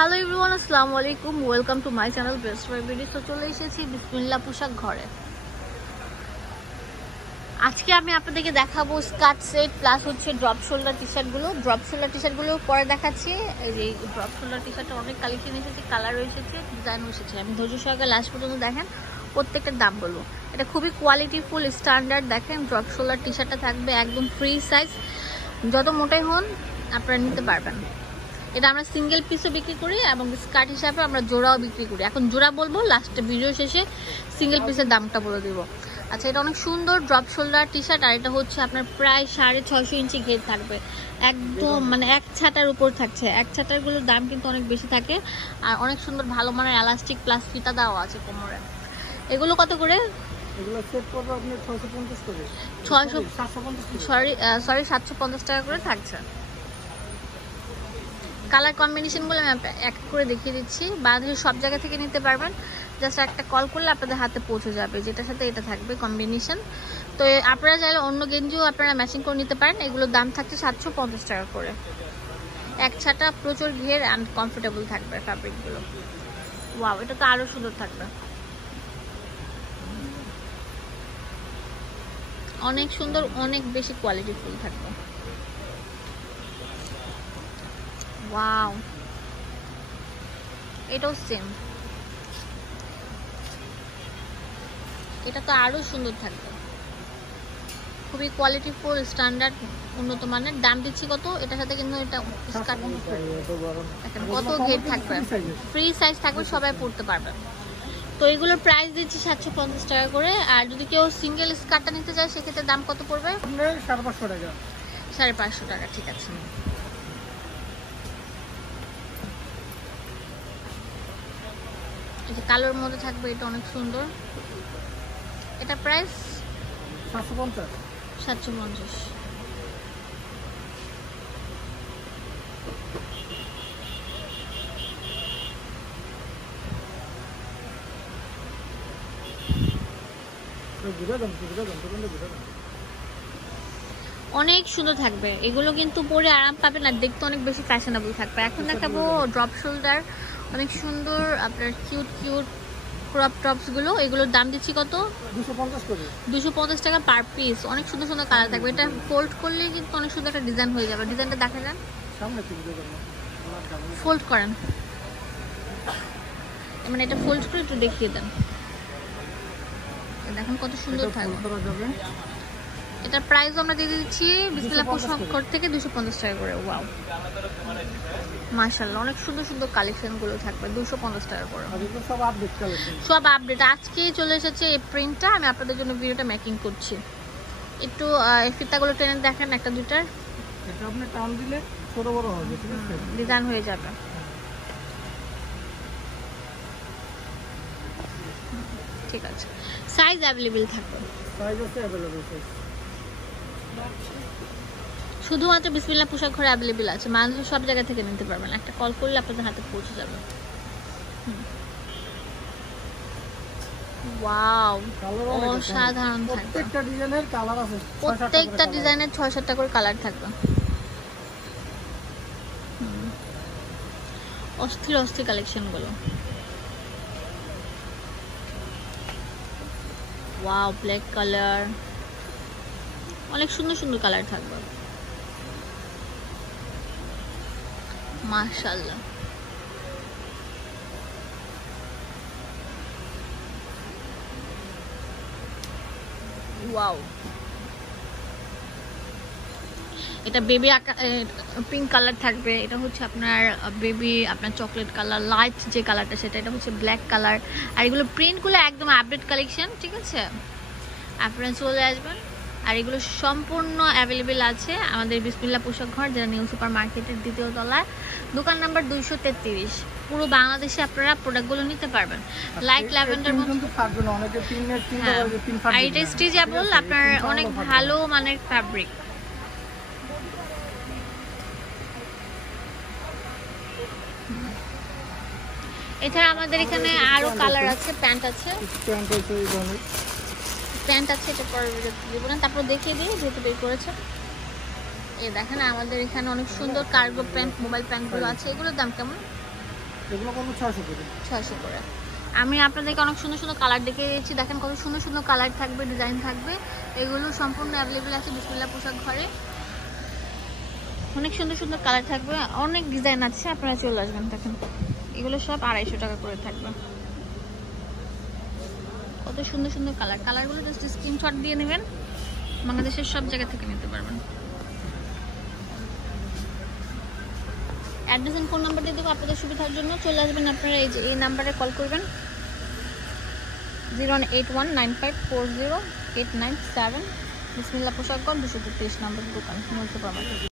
Hello everyone, আসসালামু আলাইকুম। Welcome to my channel best by BD. তো চলে এসেছি বিসমিল্লাহ পোশাক ঘরে। আজকে আমি আপনাদেরকে দেখাবো স্কার্ট সেট প্লাস হচ্ছে ড্রপ শোল্ডার টি শার্টগুলো। ড্রপ শোল্ডার টি শার্টগুলো পরে দেখাচ্ছি। এই যে ড্রপ শোল্ডার টি শার্টের অনেক কালেকশন এসেছে, কালার এসেছে, ডিজাইন এসেছে। আমি ধৈর্য সহকারে লাস্ট পর্যন্ত দেখেন, প্রত্যেকটার দাম বলবো। এটা খুবই কোয়ালিটিফুল স্ট্যান্ডার্ড। দেখেন ড্রপ শোল্ডার টি শার্টটা থাকবে একদম ফ্রি সাইজ, যত মোটাই হন আপনারা নিতে পারবেন। এটা আমরা সিঙ্গেল পিসও বিক্রি করি এবং স্কার্ট হিসাবে আমরা জোড়াও বিক্রি করি। এখন জোড়া বলবো লাস্টে, ভিডিও শেষে সিঙ্গেল পিসের দামটা বলে দিব। আচ্ছা, এটা অনেক সুন্দর ড্রপ শোল্ডার টি শার্ট, আর এটা হচ্ছে আপনার প্রায় 6.5 ইঞ্চি ঘের থাকবে, একদম মানে এক ছাটার উপর থাকছে। এক ছাটারগুলোর দাম কিন্তু অনেক বেশি থাকে, আর অনেক সুন্দর ভালো মানের এলাস্টিক প্লাস ফিতা দেওয়া আছে কোমরে। এগুলো কত করে? এগুলো সেট করবে আপনি 650 করে। 750 টাকা করে থাকছে। কালার কম্বিনেশনগুলো আমি এক করে দেখিয়ে দিচ্ছি। বাংলাদেশের সব জায়গা থেকে নিতে পারবেন, জাস্ট একটা কল করলে আপনাদের হাতে পৌঁছে যাবে, যেটার সাথে এটা থাকবে কম্বিনেশন। তো আপনারা চাইলে অন্য গেঞ্জিও আপনারা ম্যাচিং করে নিতে পারেন। এগুলোর দাম থাকছে 750 টাকা করে। এক ছাটা, প্রচুর ঘের অ্যান্ড কমফোর্টেবল থাকবে ফ্যাব্রিকগুলো। ওয়াও, এটা তো আরও সুন্দর থাকবে, অনেক সুন্দর, অনেক বেশি কোয়ালিটিফুল থাকবে। ওয়াও, এটাও সেম, এটা তো আরো সুন্দর থাকবে, খুবই কোয়ালিটিফুল স্ট্যান্ডার্ড উন্নত মানের। দাম দিচ্ছি কত? এটার সাথে কিন্তু এটা কত ঘের থাকবে, ফ্রি সাইজ থাকবে, সবাই পড়তে পারবে। তো এগুলোর প্রাইস দিচ্ছি 750 টাকা করে। আর যদি কেউ সিঙ্গেল স্কার্টটা নিতে চায় সেক্ষেত্রে দাম কত পড়বে? 550 টাকা। 550 টাকা, ঠিক আছে। এই যে কালোর মধ্যে থাকবে, এটা অনেক সুন্দর। এটা প্রাইস 750। 750। অনেক সুন্দর থাকবে এগুলো, কিন্তু পরে আরাম পাবেন আর দেখতে অনেক বেশি ফ্যাশনেবল থাকবে। এখন দেখাবো ড্রপ শোল্ডার, অনেক সুন্দর আপনার কিউট কিউট ক্রপ টপস গুলো। এগুলোর দাম দিচ্ছি কত? 250 করে। 250 টাকা পার পিস। অনেক সুন্দর সুন্দর কালার থাকবে। এটা ফোল্ড করলে কিন্তু অনেক সুন্দর একটা ডিজাইন হয়ে যাবে। ডিজাইনটা দেখা যান, সামনে থেকে ফোল্ড করেন, মানে এটা ফোল্ড করে একটু দেখিয়ে দেন, দেখুন কত সুন্দর থাকবে। এটার প্রাইস আমরা দিয়ে দিচ্ছি বিসমিল্লাহ পোশাক ঘর থেকে 250 টাকা করে। ওয়াও, মাশাআল্লাহ, অনেক সুন্দর সুন্দর কালেকশন গুলো থাকবে 250 টাকা করে। সব আপডেট আজকে চলে এসেছে এই প্রিন্টটা। আমি আপনাদের জন্য ভিডিওটা মেকিং করছি। একটু এই ফিতাগুলো টেনে দেখেন, একটা দুটার এটা আপনি টান দিলে ছোট বড় হবে, ঠিক আছে, ডিজাইন হয়ে যাবে। ঠিক আছে, সাইজ অ্যাভেলেবল থাকবে, সাইজ আছে अवेलेबल সাইজ। শুধুমাত্র বিসমিল্লাহ পোশাক ঘরে অ্যাভেলেবল আছে, মানুষ সব জায়গা থেকে নিতে পারবেন। একটা কল করলে আপনাদের হাতে পৌঁছে যাবে। ওয়াও, অসাধারণ থাকবে। প্রত্যেকটা ডিজাইনের কালার আছে, প্রত্যেকটা ডিজাইনের 6-7টা করে কালার থাকবে। অস্থির অস্থির কালেকশন গুলো। ওয়াও, ব্ল্যাক কালার, অনেক সুন্দর সুন্দর কালার থাকবে, মাশাআল্লাহ। ওয়াও, এটা বেবি পিঙ্ক কালার থাকবে। এটা হচ্ছে আপনার বেবি, আপনার চকলেট কালার, লাইট যে কালারটা সেটা। এটা হচ্ছে ব্ল্যাক কালার। আর এগুলো প্রিন্টগুলো একদম আপডেট কালেকশন, ঠিক আছে, আপনারা চলে আসবেন। আর এগুলো সম্পূর্ণ অ্যাভেলেবেল আছে আমাদের বিসমিল্লাহ পোশাক ঘর, যেটা নিউ সুপার মার্কেটের 2য় তলায়, দোকান নাম্বার 233। পুরো বাংলাদেশে আপনারা প্রোডাক্টগুলো নিতে পারবেন। লাইট ল্যাভেন্ডার মধ্যে থাকবে না, অনেকে পিনের পিন করে পিন ফাটবে। আর এটা স্ট্রেচেবল, আপনার অনেক ভালো মানের ফ্যাব্রিক। এছাড়া আমাদের এখানে আরো কালার আছে, প্যান্ট আছে, প্যান্ট আছে, এটা পরে দিব না, তারপর দেখিয়ে দিই যেহেতু বের করেছে। এই দেখেন আমাদের এখানে অনেক সুন্দর কার্গো প্যান্ট, মোবাইল প্যান্টগুলো আছে। এগুলোর দাম কেমন? এগুলো কোনো 600 করে। 600 করে। আমি আপনাদেরকে অনেক সুন্দর সুন্দর কালার দেখে দিয়েছি, দেখেন কত সুন্দর সুন্দর কালার থাকবে, ডিজাইন থাকবে। এগুলো সম্পূর্ণ অ্যাভেলেবেল আছে বিসমিল্লাহ পোশাক ঘরে। অনেক সুন্দর সুন্দর কালার থাকবে, অনেক ডিজাইন আছে, আপনারা চলে আসবেন। দেখেন এগুলো সব 250 টাকা করে থাকবে। কত সুন্দর সুন্দর কালার, কালারগুলো জাস্ট স্ক্রিনশট দিয়ে নেবেন, বাংলাদেশের সব জায়গা থেকে নিতে পারবেন। অ্যাড্রেস এন্ড ফোন নাম্বার দিয়ে দেবো আপনাদের সুবিধার জন্য। চলে আসবেন আপনারা এই নাম্বারে কল করবেন 08195408997। বিসমিল্লাহ পোশাক ঘর 233 নম্বর দোকান, নিউ সুপার মার্কেট।